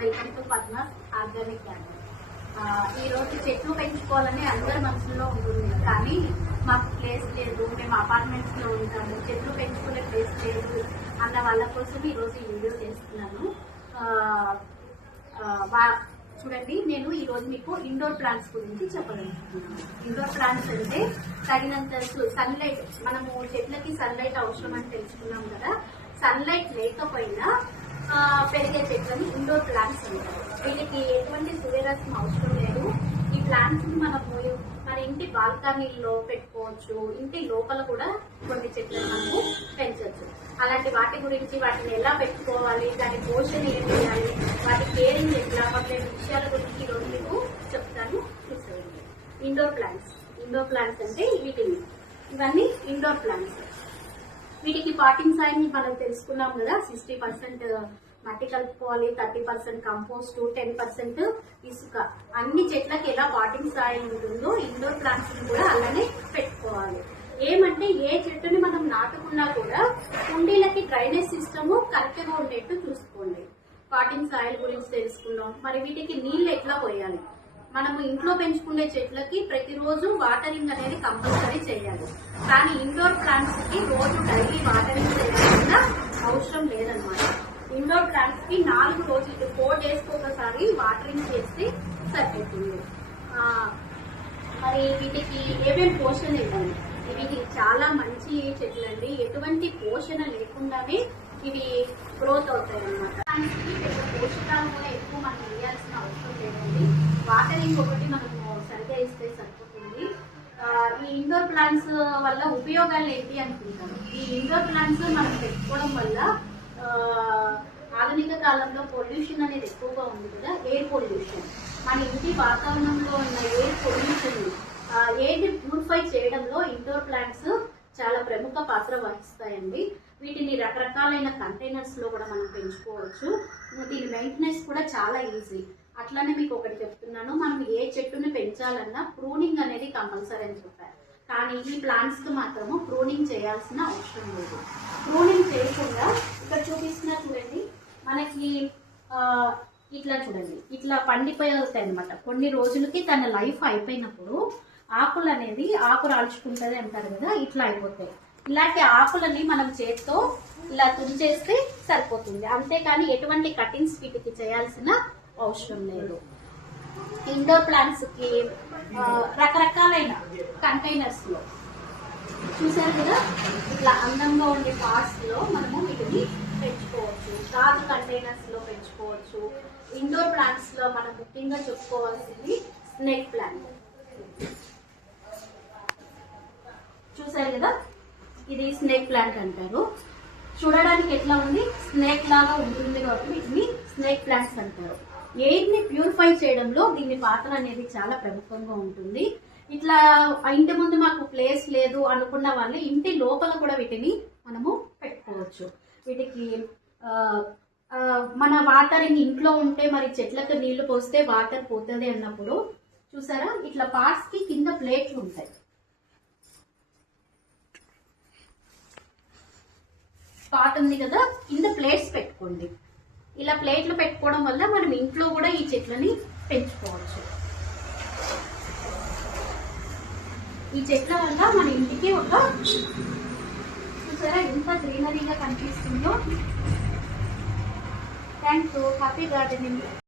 Welcome to Padma's organic garden ఈ రోజు చెట్లు పెంచుకోవాలని అందరి మనసులో ఉంటుంది. కానీ మాకు ప్లేస్ లేదు. మేము అపార్ట్మెంట్స్లో ఉంటాము. చెట్లు పెంచుకునే ప్లేస్ లేదు అన్న వాళ్ళ కోసం ఈ రోజు వీడియో చేస్తున్నాను. చూడండి నేను ఈ రోజు మీకు ఇండోర్ ప్లాంట్స్ గురించి చెప్పదలుచుకున్నాను ఇండోర్ ప్లాంట్స్ అంటే తగినంత సన్లైట్ మనము చెట్లకి సన్లైట్ అవసరం అని తెలుసుకున్నాం కదా. సన్లైట్ లేకపోయినా పెరిగే చెట్లని ఇండోర్ ప్లాంట్స్ ఉంటాయి. వీటికి ఎటువంటి సూర్యరశ్మి అవసరం లేదు. ఈ ప్లాంట్స్ని మనము మన ఇంటి బాల్కనీల్లో పెట్టుకోవచ్చు. ఇంటి లోపల కూడా కొన్ని చెట్లను మనము పెంచవచ్చు అలాంటి వాటి గురించి వాటిని ఎలా పెట్టుకోవాలి? దాని పోషణ ఏం చేయాలి? వాటి కేరింగ్ ఎట్లా? మొదలైన విషయాల గురించి ఈరోజు మీకు చెప్తాను. చూసేయండి. Indoor plants. ఇండోర్ ప్లాంట్స్ అంటే వీటిని. ఇవన్నీ ఇండోర్ ప్లాంట్స్. వీటికి పాటింగ్ సాయిల్ మనం తెలుసుకున్నాం కదా సిక్స్టీ పర్సెంట్ మట్టి కలుపుకోవాలి thirty percent compost ten percent ఇసుక. అన్ని చెట్లకి ఎలా పాటింగ్ సాయిల్ ఉంటుందో ఇండోర్ ప్లాంట్స్ కూడా అలానే పెట్టుకోవాలి. ఏమంటే ఏ చెట్టుని మనం నాటుకున్నా కూడా కుండీలకి డ్రైనేజ్ సిస్టమ్ కరెక్ట్గా ఉండేట్టు చూసుకోండి. పాటింగ్ సాయిల్ గురించి తెలుసుకున్నాం మరి వీటికి నీళ్ళు ఎట్లా పోయాలి? మనము ఇంట్లో పెంచుకునే చెట్లకి ప్రతిరోజు వాటరింగ్ అనేది కంపల్సరీ చేయాలి. కానీ ఇండోర్ ప్లాంట్స్కి రోజు డైలీ వాటరింగ్ చేయాల్సిన అవసరం లేదనమాట ఇండోర్ ప్లాంట్స్కి నాలుగు రోజులు ఫోర్ డేస్కి ఒకసారి వాటరింగ్ చేస్తే సరిపోతుంది. మరి వీటికి ఏమేమి పోషణ ఇవ్వాలి? ఇవి చాలా మంచి చెట్లండి. ఎటువంటి పోషణ లేకుండానే ఇవి గ్రోత్ అవుతాయి అనమాట పోషకాలు కూడా ఎక్కువ మనం వేయాల్సిన అవసరం లేదండి. వాటరింగ్ ఒకటి మనము సరిగా ఇస్తే సరిపోతుంది. ఈ ఇండోర్ ప్లాంట్స్ వల్ల ఉపయోగాలు ఏంటి అనుకుంటారు ఈ ఇండోర్ ప్లాంట్స్ మనం పెట్టుకోవడం వల్ల ఆధునిక కాలంలో పొల్యూషన్ అనేది ఎక్కువగా ఉంది కదా ఎయిర్ పొల్యూషన్ మన ఇంటి వాతావరణంలో ఉన్న ఎయిర్ పొల్యూషన్ ఎయిర్ ప్యూరిఫై చేయడంలో ఇండోర్ ప్లాంట్స్ ప్రముఖ పాత్ర వహిస్తాయండి. వీటిని రకరకాలైన కంటైనర్స్లో కూడా మనం పెంచుకోవచ్చు. దీని మెయింటెనెన్స్ కూడా చాలా ఈజీ అట్లానే మీకు ఒకటి చెప్తున్నాను. మనం ఏ చెట్టుని పెంచాలన్నా ప్రూనింగ్ అనేది కంపల్సరీ అని చెప్పారు. కానీ ఈ ప్లాంట్స్కి మాత్రము ప్రూనింగ్ చేయాల్సిన అవసరం లేదు. ప్రూనింగ్ చేయకుండా ఇక్కడ చూపిస్తున్నా చూడండి. మనకి ఇట్లా చూడండి. ఇట్లా పండిపోయి వస్తాయి అనమాట కొన్ని రోజులకి తన లైఫ్ అయిపోయినప్పుడు ఆకులు అనేది ఆకు రాల్చుకుంటది అంటారు కదా ఇట్లా అయిపోతాయి. ఇలాంటి ఆకులని మనం చేత్తో ఇలా తుంచేస్తే సరిపోతుంది. అంతేకాని ఎటువంటి కటింగ్స్ వీటికి చేయాల్సిన అవసరం లేదు. ఇండోర్ ప్లాంట్స్కి రకరకాలైన కంటైనర్స్లో చూసారు కదా? ఇట్లా అందంగా ఉండే పార్ట్స్లో మనము వీటిని పెంచుకోవచ్చు. గాజు కంటైనర్స్లో పెంచుకోవచ్చు. ఇండోర్ ప్లాంట్స్లో మనం ముఖ్యంగా చెప్పుకోవాల్సింది స్నేక్ ప్లాంట్. చూసారు కదా? ఇది స్నేక్ ప్లాంట్ అంటారు. చూడడానికి ఎట్లా ఉంది? స్నేక్ లాగా ఉంటుంది కాబట్టి వీటిని స్నేక్ ప్లాంట్స్ అంటారు. ఎయిర్ని ప్యూరిఫై చేయడంలో దీని పాత్ర అనేది చాలా ప్రముఖంగా ఉంటుంది. ఇట్లా ఇంటి ముందు మాకు ప్లేస్ లేదు అనుకున్న వాళ్ళు ఇంటి లోపల కూడా వీటిని మనము పెట్టుకోవచ్చు. వీటికి మన వాటరింగ్ ఇంట్లో ఉంటే మరి చెట్లకు నీళ్ళు పోస్తే వాటర్ పోతుంది అన్నప్పుడు చూసారా? ఇట్లా పార్ట్స్కి కింద ప్లేట్లు ఉంటాయి. పాట్ ఉంది కదా కింద ప్లేట్స్ పెట్టుకోండి. ఇలా ప్లేట్లు పెట్టుకోవడం వల్ల మనం ఇంట్లో కూడా ఈ చెట్లని పెంచుకోవచ్చు. ఈ చెట్ల వల్ల మన ఇంటికి ఒక చూసారా ఎంత గ్రీనరీగా కనిపిస్తుందో? Thank you happy gardening